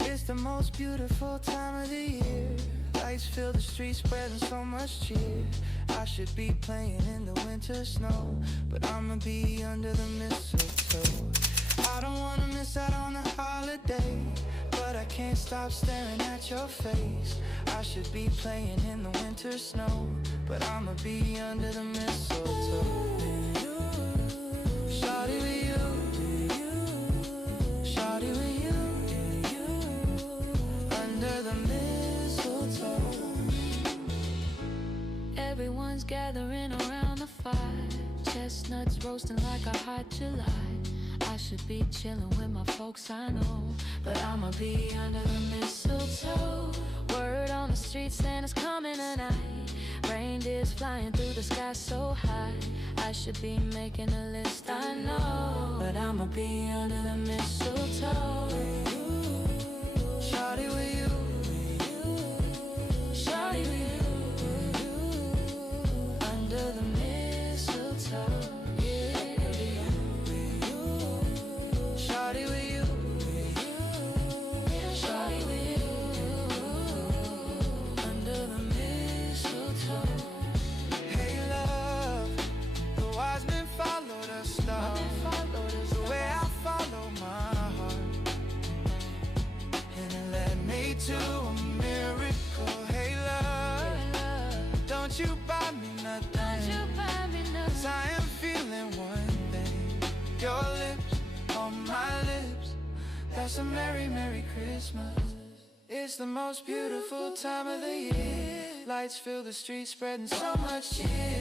It's the most beautiful time of the year. Lights fill the streets, spreading so much cheer. I should be playing in the winter snow, but I'ma be under the mistletoe. I don't wanna miss out on the holiday, but I can't stop staring at your face. I should be playing in the winter snow, but I'ma be under the mistletoe. Shawty with you, shawty with you, under the mistletoe. Everyone's gathering around the fire, chestnuts roasting like a hot July. I should be chilling with my folks, I know, but I'ma be under the mistletoe. Word on the street, Santa's coming tonight. Reindeers flying through the sky so high. I should be making a list, I know, but I'ma be under the mistletoe. Shawty with you, Shawty with you, under the mistletoe. shawty with you, Shawty with you, under the mistletoe. hey love, the wise men followed a star, the way I follow my heart, and it led me to a miracle. Hey love, don't you buy me nothing, 'cause I am feeling one thing, your lips on my lips, that's a merry, merry Christmas. It's the most beautiful time of the year. Lights fill the streets, spreading so much cheer.